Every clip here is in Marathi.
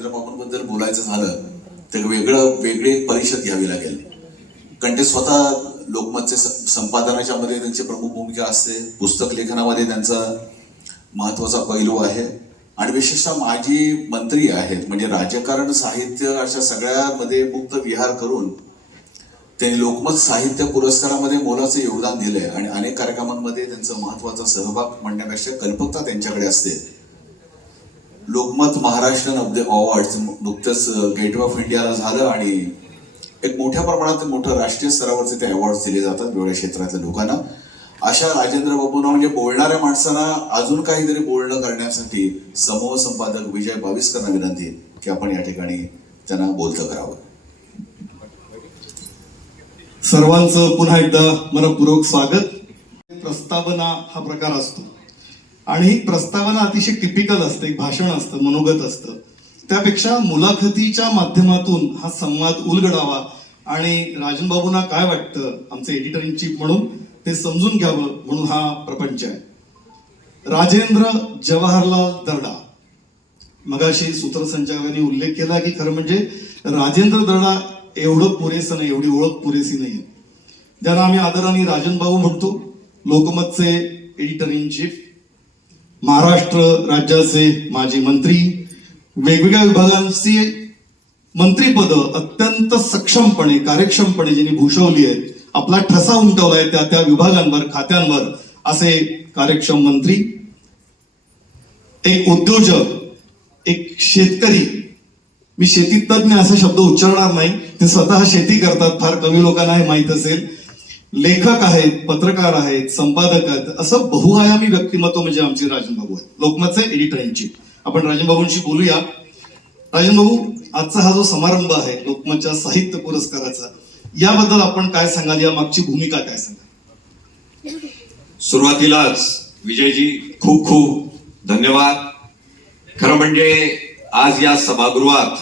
राजेंद्र बाबूंबद्दल बोलायचं झालं तर वेगळी एक परिषद घ्यावी लागेल, कारण ते स्वतः लोकमतचे संपादनाच्या मध्ये त्यांची प्रमुख भूमिका असते, पुस्तक लेखनामध्ये त्यांचा महत्वाचा पैलू आहे आणि विशेषतः माजी मंत्री आहेत. म्हणजे राजकारण, साहित्य अशा सगळ्यामध्ये मुक्त विहार करून त्यांनी लोकमत साहित्य पुरस्कारामध्ये मोलाचं योगदान दिलंय आणि अनेक कार्यक्रमांमध्ये त्यांचा महत्वाचा सहभाग म्हणण्यापेक्षा कल्पकता त्यांच्याकडे असते. लोकमत महाराष्ट्र अवॉर्ड नुकतंच गेटवे ऑफ इंडियाला झालं आणि एक मोठ्या प्रमाणात मोठं राष्ट्रीय स्तरावरचे ते अवॉर्ड दिले जातात वेगवेगळ्या क्षेत्रातल्या लोकांना. अशा राजेंद्र बाबूंना म्हणजे बोलणाऱ्या माणसांना अजून काहीतरी बोलणं करण्यासाठी समूह संपादक विजय बाविस्करांना विनंती की आपण या ठिकाणी त्यांना बोलतं करावं. सर्वांचं पुन्हा एकदा मनपूर्वक स्वागत. प्रस्तावना हा प्रकार असतो आणि ही प्रस्तावना अतिशय टिपिकल असते, एक भाषण असतं, मनोगत असतं. त्यापेक्षा मुलाखतीच्या माध्यमातून हा संवाद उलगडावा आणि राजन बाबूंना काय वाटतं आमचे एडिटर इन चीफ म्हणून ते समजून घ्यावं म्हणून हा प्रपंच आहे. राजेंद्र जवाहरलाल दर्डा, मगाशी सूत्रसंचालकांनी उल्लेख केला की खरं म्हणजे राजेंद्र दर्डा एवढं पुरेसं नाही, एवढी ओळख पुरेसी नाही. ज्यांना आम्ही आदराने राजन भाऊ म्हणतो, लोकमतचे एडिटर इन चीफ, महाराष्ट्र राज्याचे माजी मंत्री, वेगवेगळ्या विभागांची मंत्रीपद अत्यंत सक्षमपणे, कार्यक्षमपणे ज्यांनी भूषवली आहेत, आपला ठसा उमटवलाय त्या विभागांवर, खात्यांवर, असे कार्यक्षम मंत्री, एक उद्योजक, एक शेतकरी. मी शेती तज्ञ असा शब्द उच्चारणार नाही, ते स्वतः शेती करतात, फार कमी लोकांना हे माहीत असेल. लेखक आहेत, पत्रकार आहेत, संपादक आहेत, असं बहुआयामी व्यक्तिमत्व म्हणजे आमचे राजन बाबू आहेत, लोकमतचे एडिटर इन चीफ. आपण राजन बाबूंशी बोलूया. राजन बाबू, आजचा हा जो समारंभ आहे लोकमतच्या साहित्य पुरस्काराचा, याबद्दल आपण काय सांगाल, या मागची भूमिका काय सांगाल? सुरुवातीलाच विजयजी खूप खूप धन्यवाद. खरं म्हणजे आज या सभागृहात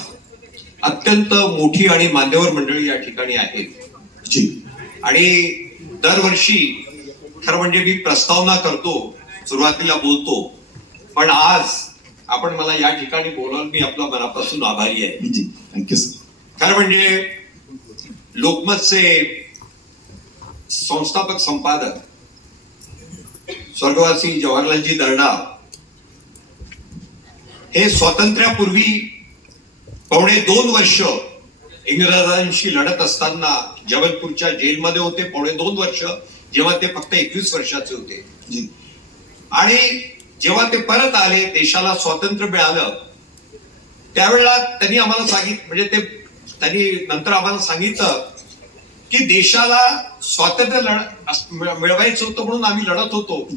अत्यंत मोठी आणि मान्यवर मंडळी या ठिकाणी आहेत आणि दरवर्षी खरं म्हणजे मी प्रस्तावना करतो, सुरुवातीला बोलतो, पण आज आपण मला या ठिकाणी बोलावून मी आपल्या मनापासून आभारी आहे. Thank you sir. खरं म्हणजे लोकमतचे संस्थापक संपादक स्वर्गवासी जवाहरलालजी दर्डा हे स्वातंत्र्यापूर्वी 2.25 वर्ष इंग्रजांशी लढत असताना जबलपूरच्या जेलमध्ये होते. 2.25 वर्ष, जेव्हा ते फक्त 21 वर्षाचे होते. आणि जेव्हा ते परत आले, देशाला स्वातंत्र्य मिळालं, त्यावेळेला त्यांनी आम्हाला त्यांनी नंतर आम्हाला सांगितलं की देशाला स्वातंत्र्य मिळवायचं होतं म्हणून आम्ही लढत होतो,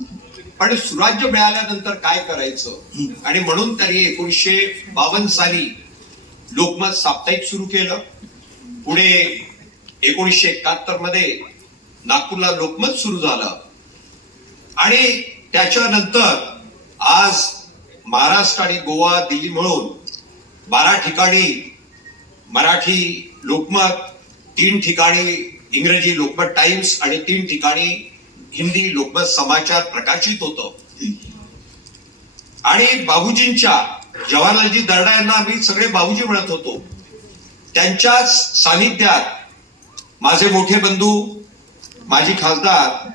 पण सुराज्य मिळाल्यानंतर काय करायचं, आणि म्हणून त्यांनी 1952 साली लोकमत साप्ताहिक सुरू केलं. पुढे 1971 मध्ये नागपूरला लोकमत सुरू झालं आणि त्याच्यानंतर आज महाराष्ट्र आणि गोवा, दिल्ली मिळून 12 ठिकाणी मराठी लोकमत, 3 ठिकाणी इंग्रजी लोकमत टाइम्स आणि 3 ठिकाणी हिंदी लोकमत समाचार प्रकाशित होतं. आणि बाबूजींच्या, जवाहरलालजी दर्डा यांना आम्ही सगळे बाबूजी म्हणत होतो, त्यांच्या सानिध्यात माझे मोठे बंधू, माजी खासदार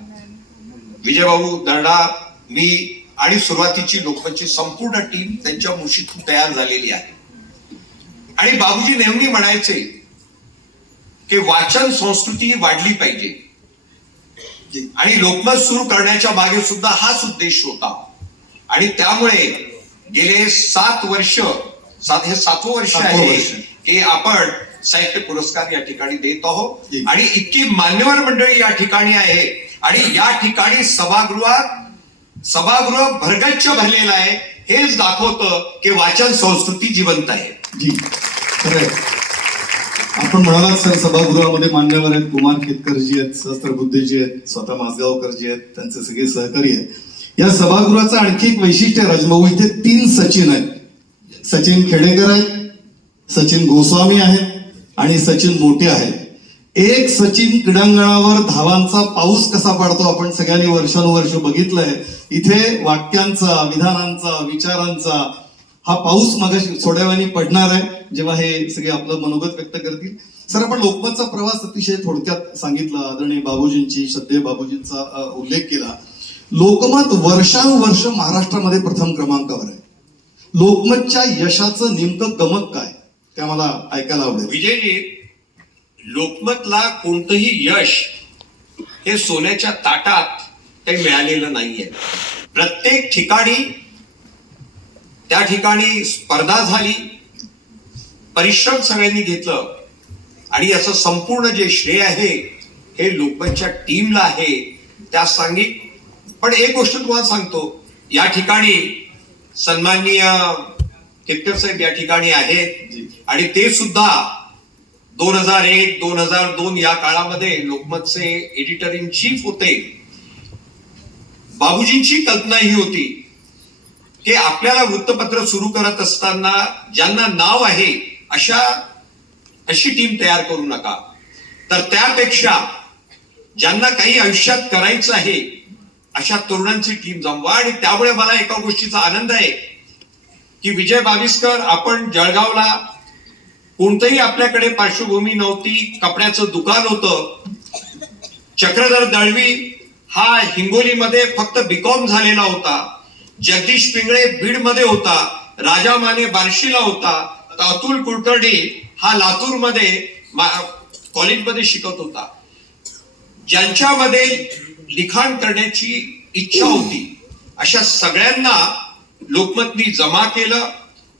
विजयबाबू दर्डा, मी आणि सुरुवातीची लोकमतची संपूर्ण टीम त्यांच्या मुशीतून तयार झालेली आहे. आणि बाबूजी नेहमी म्हणायचे की वाचन संस्कृती वाढली पाहिजे आणि लोकमत सुरू करण्याच्या मागे सुद्धा हाच उद्देश होता. आणि त्यामुळे गेले 7 वर्ष, हे 7वं वर्ष आहे की आपण साहित्य पुरस्कार या ठिकाणी देत आहोत आणि इतकी मान्यवर मंडळी या ठिकाणी आहे आणि या ठिकाणी सभागृह भरगच्च भरलेलं आहे. हेच दाखवतं की वाचन संस्कृती जिवंत आहे. आपण म्हणालात सर, सभागृहामध्ये मान्यवर आहेत, कुमार केतकरजी आहेत, सहस्त्रबुद्धेजी आहेत, स्वतः माझगावकरजी आहेत, त्यांचे सगळे सहकारी आहेत. या सभागृहाचं आणखी एक वैशिष्ट्य आहे राजभाऊ, इथे 3 सचिन आहेत. सचिन खेडेकर आहेत, सचिन गोस्वामी आहेत आणि सचिन मोठे आहेत. एक सचिन क्रीडांगणावर धावांचा पाऊस कसा पाडतो आपण सगळ्यांनी वर्षानुवर्ष बघितलंय. इथे वाक्यांचा, विधानांचा, विचारांचा हा पाऊस मागाशी थोड्या वेळाने पडणार आहे जेव्हा हे सगळे आपलं मनोगत व्यक्त करतील. सर, आपण लोकमतचा प्रवास अतिशय थोडक्यात सांगितला, आदरणीय बाबूजींची, श्रद्धेय बाबूजींचा उल्लेख केला. लोकमत वर्षानुवर्ष महाराष्ट्रामध्ये प्रथम क्रमांकावर आहे. लोकमतच्या यशाचं नेमकं गमक काय ते मला ऐकायला आवडेल. विजयजी, लोकमतला कोणतंही यश हे सोन्याच्या ताटात काही मिळालेलं नाहीये. प्रत्येक ठिकाणी त्या ठिकाणी स्पर्धा झाली, परिश्रम सगळ्यांनी घेतलं आणि याचं संपूर्ण जे श्रेय आहे हे लोकमतच्या टीमला आहे. त्या सांगित पण एक गोष्ट तुम्हाला सांगतो, या ठिकाणी सन्माननीय केतकर साहेब या ठिकाणी आहेत आणि ते सुद्धा 2001-2002 या काळामध्ये लोकमतचे एडिटर इन चीफ होते. बाबूजींची कल्पना ही होती की आपल्याला वृत्तपत्र सुरू करत असताना ज्यांना नाव आहे अशी टीम तयार करू नका, तर त्यापेक्षा ज्यांना काही आयुष्यात करायचं आहे अशा तरुणांची टीम जमवा. आणि त्यामुळे मला एका गोष्टीचा आनंद आहे की विजय बाविस्कर, आपण जळगावला कोणतंही आपल्याकडे पार्श्वभूमी नव्हती, कपड्याचं दुकान होतं. चक्रधर दळवी हा हिंगोलीमध्ये फक्त बीकॉम झालेला होता. जगदीश पिंगळे बीडमध्ये होता. राजा माने बार्शीला होता. अतुल कुलकर्णी हा लातूरमध्ये कॉलेजमध्ये शिकत होता. ज्यांच्यामध्ये लिखाण करण्याची इच्छा होती अशा सगळ्यांना लोकमतनी जमा केलं,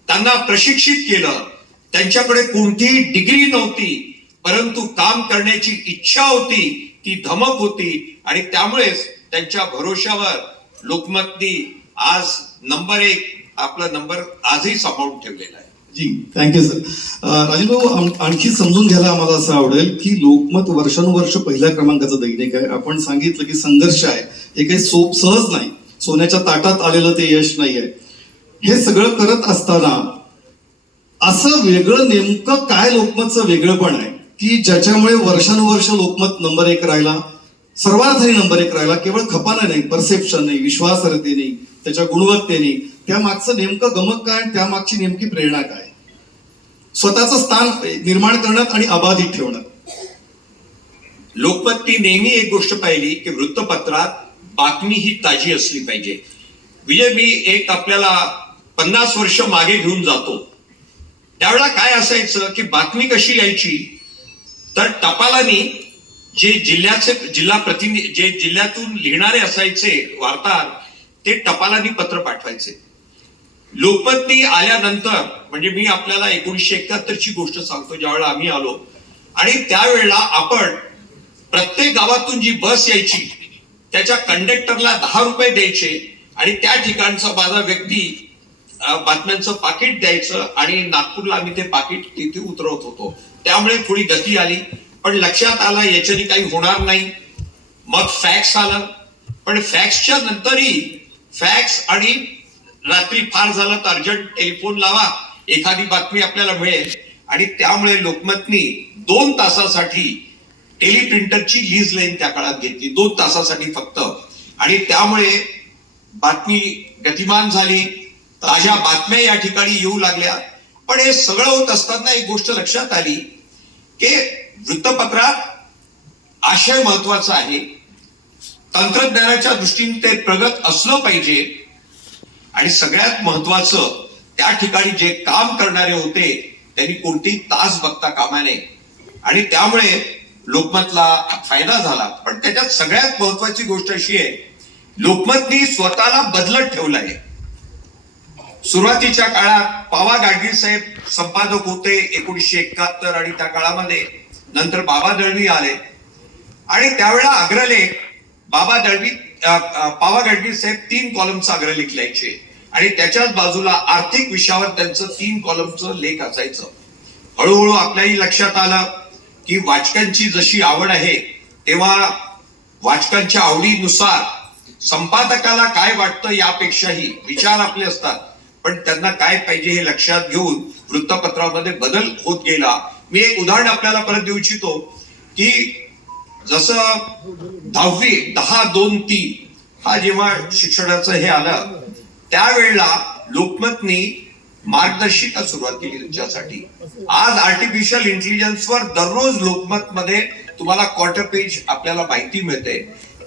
त्यांना प्रशिक्षित केलं. त्यांच्याकडे कोणतीही डिग्री नव्हती, परंतु काम करण्याची इच्छा होती, ती धमक होती आणि त्यामुळेच त्यांच्या भरोशावर लोकमतनी आज नंबर 1 आपला नंबर आजही सांभाळून ठेवलेला आहे. जी, थँक्यू सर. राजीव भाऊ, आणखी समजून घ्यायला आम्हाला असं आवडेल की लोकमत वर्षानुवर्ष पहिल्या क्रमांकाचं दैनिक आहे. आपण सांगितलं की संघर्ष आहे, हे काही सहज नाही, सोन्याच्या ताटात आलेलं ते यश नाही आहे. हे सगळं करत असताना असं वेगळं नेमकं काय लोकमतचं वेगळंपण आहे की ज्याच्यामुळे वर्षानुवर्ष लोकमत नंबर 1 राहिला, सर्वार्थाने नंबर 1 राहिला. केवळ खपाना नाही, परसेप्शन नाही, विश्वासार्हतेने, त्याच्या गुणवत्तेने. त्या मागचं नेमकं गमक काय, त्या मागची नेमकी प्रेरणा काय, स्वतःचं स्थान निर्माण करण्यात आणि अबाधित ठेवण्यात. लोकमतनी नेहमी एक गोष्ट पाहिली की वृत्तपत्रात बातमी ही ताजी असली पाहिजे. विजय, मी एक आपल्याला 50 वर्ष मागे घेऊन जातो. त्यावेळेला काय असायचं की बातमी कशी यायची, तर टपालानी जे जिल्हा प्रतिनिधी, जे जिल्ह्यातून लिहिणारे असायचे वार्ताहर, ते टपालानी पत्र पाठवायचे. लोकमतनी आल्यानंतर, म्हणजे मी आपल्याला 1971ची गोष्ट सांगतो, ज्यावेळेला आम्ही आलो आणि त्यावेळेला आपण प्रत्येक गावातून जी बस यायची त्याच्या कंडक्टरला 10 रुपये द्यायचे आणि त्या ठिकाणचा माझा व्यक्ती बातम्यांचं पाकिट द्यायचं आणि नागपूरला आम्ही ते पाकिट तिथे उतरवत होतो. त्यामुळे थोडी गती आली, पण लक्षात आलं याच्याने काही होणार नाही. मग फॅक्स आलं, पण फॅक्सच्या नंतरही फॅक्स आणि रात्री फार झालं तर अर्जंट टेलिफोन लावा, एखादी बातमी आपल्याला मिळेल. आणि त्यामुळे लोकमतनी 2 तासासाठी टेलिप्रिंटरची लीज लाईन त्या काळात घेतली, 2 तासासाठी फक्त. आणि त्यामुळे बातमी गतिमान झाली, ताज्या बातम्या या ठिकाणी येऊ लागल्या. पण हे सगळं होत असताना एक गोष्ट लक्षात आली की वृत्तपत्रात आशय महत्वाचा आहे, तंत्रज्ञानाच्या दृष्टीने ते प्रगत असलं पाहिजे आणि सगळ्यात महत्वाचं त्या ठिकाणी जे काम करणारे होते त्यांनी कोणतीही तास बघता कामा नये. आणि त्यामुळे लोकमतला फायदा झाला. पण त्याच्यात सगळ्यात महत्वाची गोष्ट अशी आहे, लोकमतनी स्वतःला बदलत ठेवलं आहे. सुरुवातीच्या काळात पावा गाडगीळ साहेब संपादक होते 1971 आणि त्या काळामध्ये. नंतर बाबा दळवी आले आणि त्यावेळेला अग्रलेख बाबा दळवी, पावा गाडगीळ साहेब 3 कॉलमचा अग्रलेख लिहायचे आणि त्याच्याच बाजूला आर्थिक विषयावर त्यांचं 3 कॉलमचं लेख असायचं. हळूहळू आपल्याही लक्षात आलं की वाचकांची जशी आवड आहे तेव्हा वाचकांच्या आवडीनुसार संपादकाला काय वाटतं यापेक्षाही विचार आपले असतात, पण त्यांना काय पाहिजे हे लक्षात घेऊन वृत्तपत्रामध्ये बदल होत गेला. मी एक उदाहरण आपल्याला परत देऊ इच्छितो की जसं 10-2-3 हा जेव्हा शिक्षणाचं हे आलं त्यावेळेला लोकमतनी मार्गदर्शिका सुरुवात केली तुमच्यासाठी. आज आर्टिफिशियल इंटेलिजन्सवर दररोज लोकमत मध्ये तुम्हाला क्वार्टर पेज आपल्याला माहिती मिळते.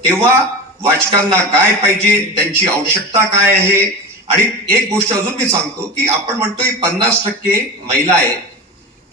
तेव्हा वाचकांना काय पाहिजे, त्यांची आवश्यकता काय आहे. आणि एक गोष्ट अजून मी सांगतो की आपण म्हणतोय 50% महिला आहेत,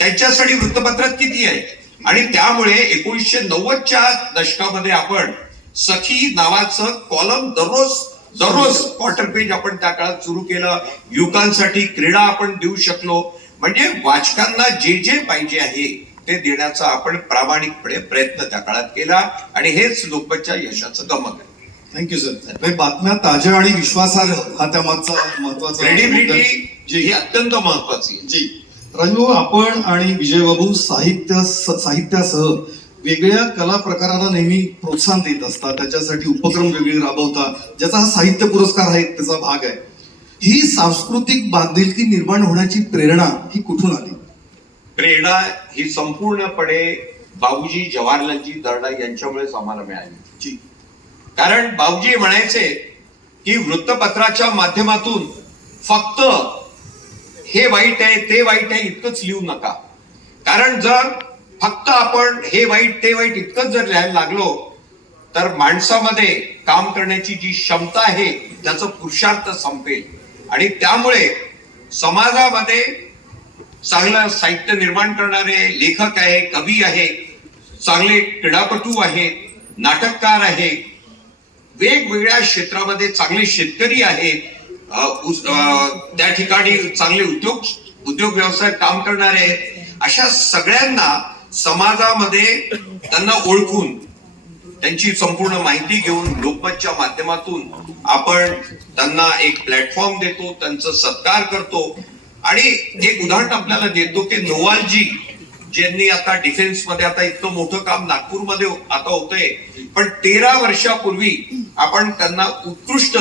त्यांच्यासाठी वृत्तपत्रात किती आहे. आणि त्यामुळे 1990च्या दशकामध्ये आपण सखी नावाचं कॉलम दररोज क्वार्टर पेज आपण त्या काळात सुरू केलं. युवकांसाठी क्रीडा आपण देऊ शकलो. म्हणजे वाचकांना जे जे पाहिजे आहे ते देण्याचा आपण प्रामाणिकपणे प्रयत्न त्या काळात केला आणि हेच लोकमतच्या यशाचं गमक आहे. Thank you sir. बातम्या ताज्या आणि विश्वासार्ह हा त्यामागचा महत्वाचा क्रेडिबिलिटी ही अत्यंत महत्वाची आहे. जी राजभाऊ, आपण आणि विजयबाबू साहित्यासह वेगळ्या कला प्रकारांना नेहमी प्रोत्साहन देत असतात, त्याच्यासाठी उपक्रम वेगळे राबवता, ज्याचा हा साहित्य पुरस्कार आहे त्याचा भाग आहे. ही सांस्कृतिक बांधिलकी निर्माण होण्याची प्रेरणा ही कुठून आली? प्रेरणा ही संपूर्णपणे बाबूजी जवाहरलालजी दर्डा यांच्यामुळेच आम्हाला मिळाली. जी. कारण बाबूजी म्हणायचे की वृत्तपत्राच्या माध्यमातून फक्त हे वाईट आहे ते वाईट आहे इतकंच लिहू नका. कारण जर फक्त आपण हे वाईट ते वाईट इतकंच जर लिहायला लागलो तर माणसामध्ये काम करण्याची जी क्षमता आहे त्याचं पुरुषार्थ संपेल. आणि त्यामुळे समाजामध्ये चांगलं साहित्य निर्माण करणारे लेखक आहे, कवी आहे, चांगले क्रीडापटू आहेत, नाटककार आहे, वेगवेगळ्या क्षेत्रामध्ये चांगले शेतकरी आहेत, त्या ठिकाणी चांगले उद्योग व्यवसाय काम करणारे आहेत. अशा सगळ्यांना समाजामध्ये त्यांना ओळखून त्यांची संपूर्ण माहिती घेऊन लोकमतच्या माध्यमातून आपण त्यांना एक प्लॅटफॉर्म देतो, त्यांचा सत्कार करतो. आणि एक उदाहरण आपल्याला देतो की नोवालजी ज्यांनी आता डिफेन्स मध्ये आता इतकं मोठं काम नागपूरमध्ये आता होतंय, पण 13 वर्षापूर्वी आपण त्यांना उत्कृष्ट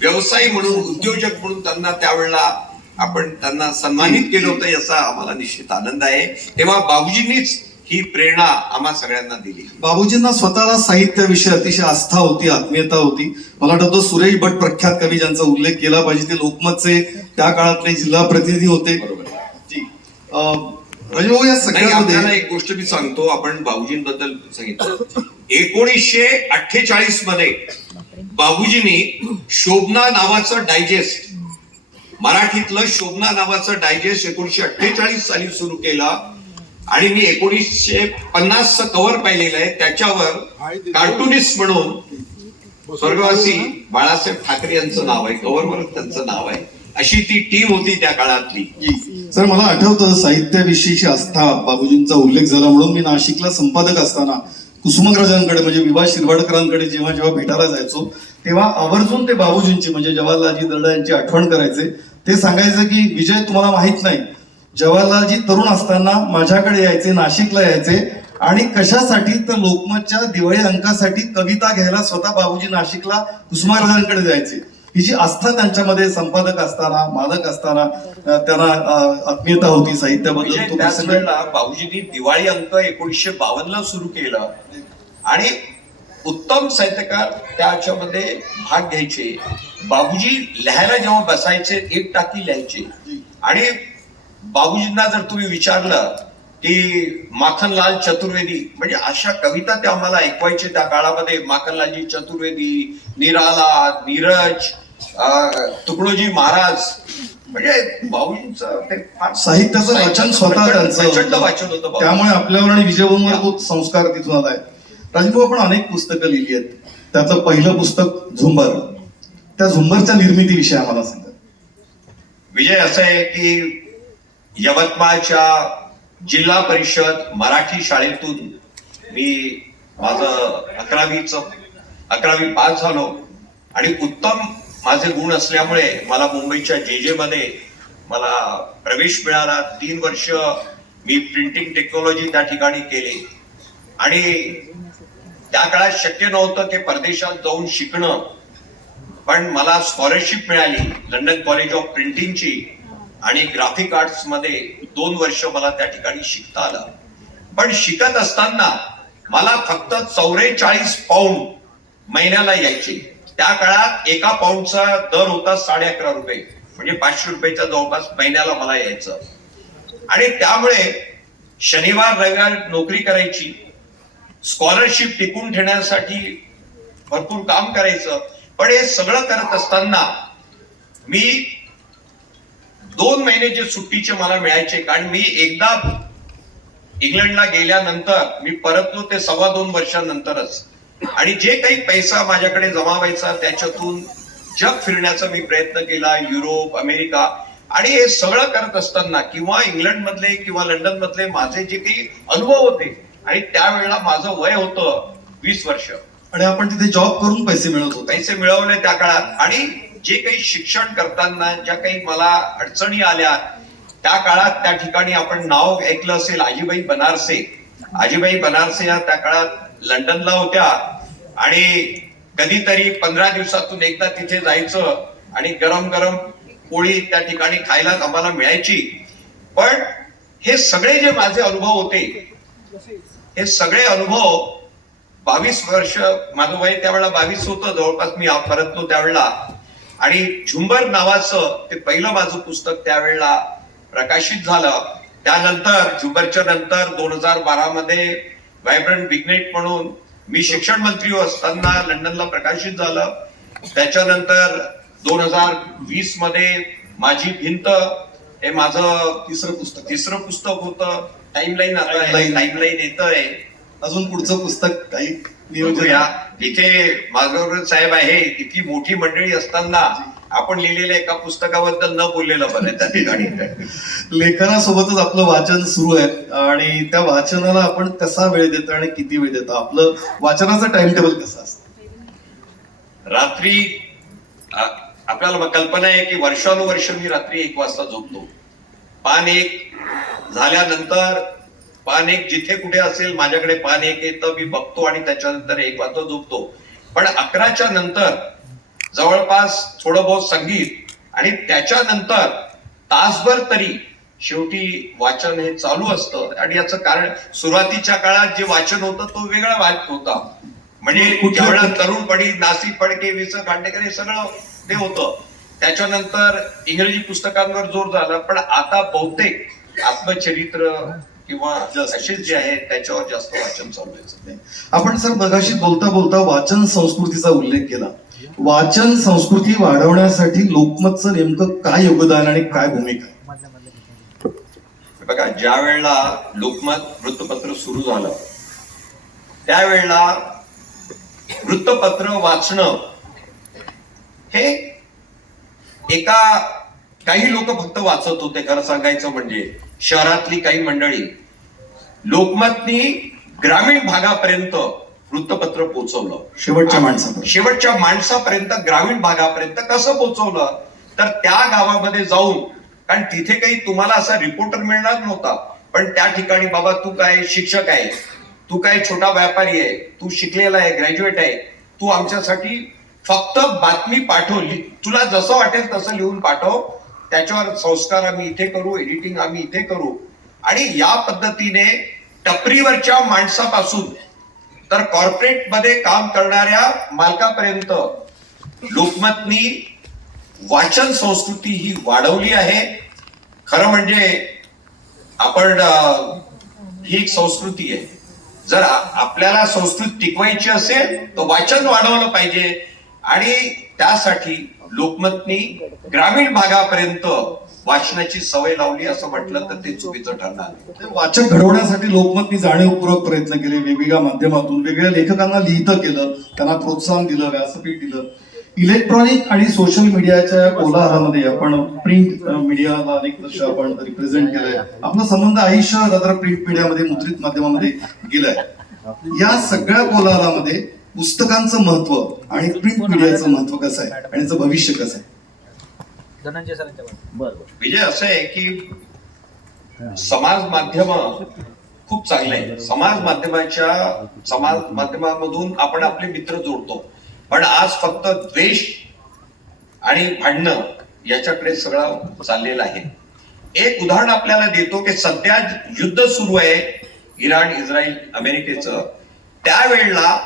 व्यवसायी म्हणून, उद्योजक म्हणून त्यांना त्यावेळेला आपण त्यांना सन्मानित केलं होतं. याचा आम्हाला निश्चित आनंद आहे. तेव्हा बाबूजींनीच ही प्रेरणा आम्हा सगळ्यांना दिली. बाबूजींना स्वतःला साहित्याविषयी अतिशय आस्था होती, आत्मीयता होती. मला वाटतं सुरेश भट प्रख्यात कवी ज्यांचा उल्लेख केला पाहिजे, ते लोकमतचे त्या काळातले जिल्हा प्रतिनिधी होते. जी. राजभाऊ, या सगळ्यामध्ये आपल्याला एक गोष्ट मी सांगतो, आपण बाबूजींबद्दल सांगितलं. 1948 मध्ये बाबूजींनी शोभना नावाचं डायजेस्ट, मराठीतलं शोभना नावाचं डायजेस्ट 1948 साली सुरू केला. आणि मी 1950चं कव्हर पाहिलेलं आहे. त्याच्यावर कार्टुनिस्ट म्हणून स्वर्गवासी बाळासाहेब ठाकरे यांचं नाव आहे, कव्हरवर त्यांचं नाव आहे. अशी ती टीम होती त्या काळातली. सर, मला आठवतं साहित्याविषयीची आस्था, बाबूजींचा उल्लेख झाला म्हणून मी नाशिकला संपादक असताना कुसुमाग्रजांकडे म्हणजे विभा शिरवाडकरांकडे जेव्हा भेटायला जायचो तेव्हा आवर्जून ते बाबूजींची म्हणजे जवाहरलालजी दर्डा यांची आठवण करायचे. ते सांगायचे की विजय, तुम्हाला माहित नाही, जवाहरलालजी तरुण असताना माझ्याकडे यायचे, नाशिकला यायचे आणि कशासाठी तर लोकमतच्या दिवाळी अंकासाठी कविता घ्यायला स्वतः बाबूजी नाशिकला कुसुमाग्रजांकडे जायचे. ही जी आस्था त्यांच्यामध्ये संपादक असताना, मालक असताना त्यांना आत्मीयता होती साहित्याबद्दल. त्याच वेळेला बाबूजींनी दिवाळी अंक 1952ला सुरू केला आणि उत्तम साहित्यकार त्याच्यामध्ये भाग घ्यायचे. बाबूजी लिहायला जेव्हा बसायचे 1 टाकी लिहायचे. आणि बाबूजींना जर तुम्ही विचारलं की माखनलाल चतुर्वेदी म्हणजे अशा कविता ते आम्हाला ऐकवायचे त्या काळामध्ये. माखनलालजी चतुर्वेदी, निराला, नीरज, तुकडोजी महाराज, म्हणजे बाबूजींचं ते फार साहित्याचं वाचन स्वतः प्रचंड वाचन होतं. त्यामुळे आपल्यावर आणि विजयबाबूंवर तो संस्कार तिथून आलाय. राजभाऊ, आपण अनेक पुस्तकं लिहिली आहेत. त्याचं पहिलं पुस्तक झुंबर, त्या झुंबरच्या निर्मितीविषयी आम्हाला सांगा. विजय असं आहे की यवतमाळच्या जिल्हा परिषद मराठी शाळेतून मी माझं 11वी पास झालो आणि उत्तम माझे गुण असल्यामुळे मला मुंबईच्या जे मध्ये मला प्रवेश मिळाला. 3 वर्ष मी प्रिंटिंग टेक्नॉलॉजी त्या ठिकाणी केली आणि त्या काळात शक्य नव्हतं की परदेशात जाऊन शिकणं, पण मला स्कॉलरशिप मिळाली लंडन कॉलेज ऑफ प्रिंटिंगची आणि ग्राफिक आर्ट्स मध्ये 2 वर्ष मला त्या ठिकाणी शिकता आलं. पण शिकत असताना मला फक्त 44 पाऊंड महिन्याला यायचे. त्या काळात 1 पाऊंडचा दर होता 11.5 रुपये. म्हणजे 500 रुपयाच्या जवळपास महिन्याला मला यायचं. आणि त्यामुळे शनिवार रविवार नोकरी करायची, स्कॉलरशिप टिकून ठेवण्यासाठी भरपूर काम करायचं. पण हे सगळं करत असताना मी 2 महिने जे सुट्टीचे मला मिळायचे, कारण मी एकदा इंग्लंडला गेल्यानंतर मी परतलो ते 2.25 वर्षांनंतरच, आणि जे काही पैसा माझ्याकडे जमा व्हायचा त्याच्यातून जग फिरण्याचा मी प्रयत्न केला, युरोप, अमेरिका. आणि हे सगळं करत असताना किंवा इंग्लंड मधले किंवा लंडन मधले माझे जे काही अनुभव होते, आणि त्यावेळेला माझं वय होतं 20 वर्ष, आणि आपण तिथे जॉब करून पैसे मिळवत होतो. पैसे मिळवले त्या काळात. आणि जे काही शिक्षण करताना ज्या काही मला अडचणी आल्या त्या काळात, त्या ठिकाणी आपण नाव ऐकलं असेल आजीबाई बनारसे. आजीबाई बनारसे या त्या काळात लंडनला होत्या, आणि कधीतरी 15 दिवसातून एकदा तिथे जायचं आणि गरम गरम पोळी त्या ठिकाणी खायला आम्हाला मिळायची. पण हे सगळे जे माझे अनुभव होते, हे सगळे अनुभव 22 वर्ष माझं वय त्यावेळेला 22 होतं जवळपास, मी परतलो त्यावेळेला. आणि झुंबर नावाचं ते पहिलं माझं पुस्तक त्यावेळेला प्रकाशित झालं. त्यानंतर झुंबरच्या नंतर 2012 मध्ये व्हायब्रंट बिगनेट म्हणून मी शिक्षण मंत्री असताना लंडनला प्रकाशित झालं. त्याच्यानंतर 2020 मध्ये माझी भिंत हे माझं तिसरं पुस्तक होतं. टाइमलाईन टाइमलाईन येतंय. अजून पुढचं पुस्तक काही नियोजन बघूया. इथे माझ्याबरोबर साहेब आहे. इतकी मोठी मंडळी असताना आपण लिहिलेल्या एका पुस्तकाबद्दल न बोललेलं बरं त्या ठिकाणी. लेखनासोबतच आपलं वाचन सुरू आहे, आणि त्या वाचनाला आपण कसा वेळ देतो आणि किती वेळ देतो? आपलं वाचनाचं टाइम टेबल कसं असतं? रात्री आपल्याला कल्पना आहे की वर्षानुवर्ष मी रात्री 1 वाजता झोपतो. पान 1 झाल्यानंतर पान 1 जिथे कुठे असेल माझ्याकडे पान 1 येतं, मी बघतो आणि त्याच्यानंतर 1 वाजता झोपतो. पण 11च्या नंतर जवळपास थोडं बहुत संगीत, आणि त्याच्यानंतर तासभर तरी शेवटी वाचन हे चालू असतं. आणि याचं कारण सुरुवातीच्या काळात जे वाचन होतं तो वेगळा वाचन होता. म्हणजे ज्यावेळेला तरुणपणी नासी फडके, वि. स. खांडेकर हे सगळं ते होतं. त्याच्यानंतर इंग्रजी पुस्तकांवर जोर झाला. पण आता बहुतेक आत्मचरित्र किंवा असेच जे आहेत त्याच्यावर जास्त वाचन चालू आहे. आपण सर मगाशी बोलता बोलता वाचन संस्कृतीचा उल्लेख केला. वाचन संस्कृती वाढवण्यासाठी लोकमतचं नेमकं काय योगदान आणि काय भूमिका आहे? बघा, ज्या वेळेला लोकमत वृत्तपत्र सुरू झालं त्यावेळेला वृत्तपत्र वाचणं हे काही लोक फक्त वाचत होते. खरं सांगायचं म्हणजे शहरातली काही मंडळी. लोकमतनी ग्रामीण भागापर्यंत वृत्तपत्र पोहोचवलं. शेवटच्या माणसापर्यंत, ग्रामीण भागापर्यंत कसं पोहोचवलं? तर त्या गावामध्ये जाऊन, कारण तिथे काही तुम्हाला असा रिपोर्टर मिळणार नव्हता, पण त्या ठिकाणी बाबा तू काय शिक्षक आहे, तू काय छोटा व्यापारी आहे, तू शिकलेला आहे, ग्रॅज्युएट आहे, तू आमच्यासाठी फक्त बातमी पाठवली, तुला जसं वाटेल तसं लिहून पाठव, त्याच्यावर संस्कार आम्ही इथे करू, एडिटिंग आम्ही इथे करू. आणि या पद्धतीने टपरीवरच्या माणसापासून तर कॉर्पोरेट मध्ये काम करणाऱ्या मालकापर्यंत लोकमतनी वाचन संस्कृती ही वाढवली आहे. खरं म्हणजे आपण ही एक संस्कृती आहे. जर आपल्याला संस्कृती टिकवायची असेल तर वाचन वाढवलं पाहिजे, आणि त्यासाठी लोकमतनी ग्रामीण भागापर्यंत वाचनाची सवय लावली असं म्हटलं तर ते चुकीचं ठरणार. वाचक घडवण्यासाठी लोकमतनी जाणीवपूर्वक प्रयत्न केले. वेगवेगळ्या माध्यमातून वेगवेगळ्या लेखकांना लिहितं केलं, त्यांना प्रोत्साहन दिलं, व्यासपीठ दिलं. इलेक्ट्रॉनिक आणि सोशल मीडियाच्या कोलाहलामध्ये आपण प्रिंट मीडियाला अनेक वर्ष आपण रिप्रेझेंट केलंय. आपला संबंध आयुष्य रात्र प्रिंट मीडियामध्ये, मुद्रित माध्यमामध्ये गेलाय. या सगळ्या कोलाहलामध्ये पुस्तकांचं महत्व आणि प्रिंट मीडियाचं महत्व कसं आहे आणि याचं भविष्य कसं आहे? विजय, असं आहे की समाज माध्यम खूप चांगले आहे. समाज माध्यमामधून आपण आपले मित्र जोडतो. पण आज फक्त द्वेष आणि भांडणं याच्याकडे सगळं चाललेलं आहे. एक उदाहरण आपल्याला देतो की सध्या युद्ध सुरू आहे इराण, इस्रायल, अमेरिकेचं. त्यावेळेला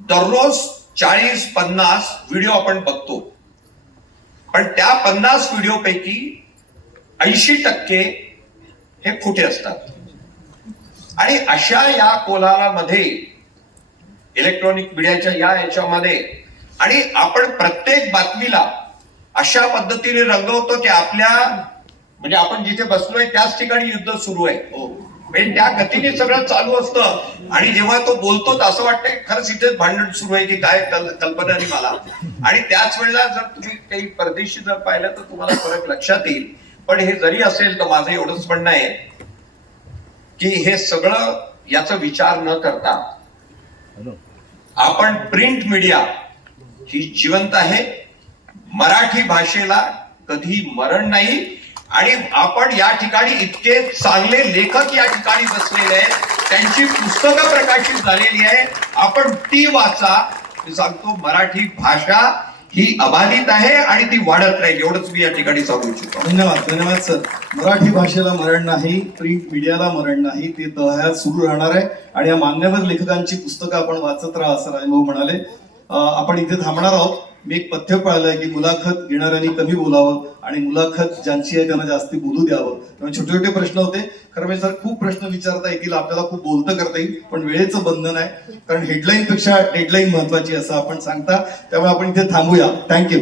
दररोज 40-50 व्हिडिओ आपण बघतो. पण त्या 50 व्हिडिओपैकी 80% हे खोटे असतात. आणि अशा या कोलाहलामध्ये, इलेक्ट्रॉनिक मीडियाच्या याच्यामध्ये, आणि आपण प्रत्येक बातमीला अशा पद्धतीने रंगवतो की आपल्या, म्हणजे आपण जिथे बसलोय त्याच ठिकाणी युद्ध सुरू आहे. म्हणजे त्या गतीने सगळं चालू असतं आणि जेव्हा तो बोलतो तर असं वाटतंय खरंच इथेच भांडण सुरू आहे की काय, कल्पना नाही मला. आणि त्याच वेळेला जर तुम्ही काही परदेशी जर पाहिलं तर तुम्हाला फरक लक्षात येईल. पण हे जरी असेल तर माझं एवढंच म्हणणं आहे की हे सगळं याचा विचार न करता आपण प्रिंट मीडिया ही जिवंत आहे. मराठी भाषेला कधी मरण नाही. आणि आपण या ठिकाणी इतके चांगले लेखक या ठिकाणी बसलेले आहेत, त्यांची पुस्तकं प्रकाशित झालेली आहे. आपण ती वाचा. मी सांगतो मराठी भाषा ही अबाधित आहे आणि ती वाढत राहील. एवढंच मी या ठिकाणी सांगू इच्छितो. धन्यवाद सर. मराठी भाषेला मरण नाही, प्रिंट मीडियाला मरण नाही, ते तळ्यात सुरू राहणार आहे. आणि या मान्यवर लेखकांची पुस्तकं आपण वाचत राहा असं राजभाऊ म्हणाले. आपण इथे थांबणार आहोत. मी एक पथ्य पाळलंय की मुलाखत घेणाऱ्यांनी कमी बोलावं आणि मुलाखत ज्यांची आहे त्यांना जास्ती बोलू द्यावं. त्यामुळे छोटे छोटे प्रश्न होते. खरं म्हणजे सर खूप प्रश्न विचारता येतील, आपल्याला खूप बोलतं करता येईल, पण वेळेचं बंधन आहे. कारण हेडलाईन पेक्षा डेडलाईन महत्वाची असं आपण सांगता. त्यामुळे आपण इथे थांबूया. थँक्यू.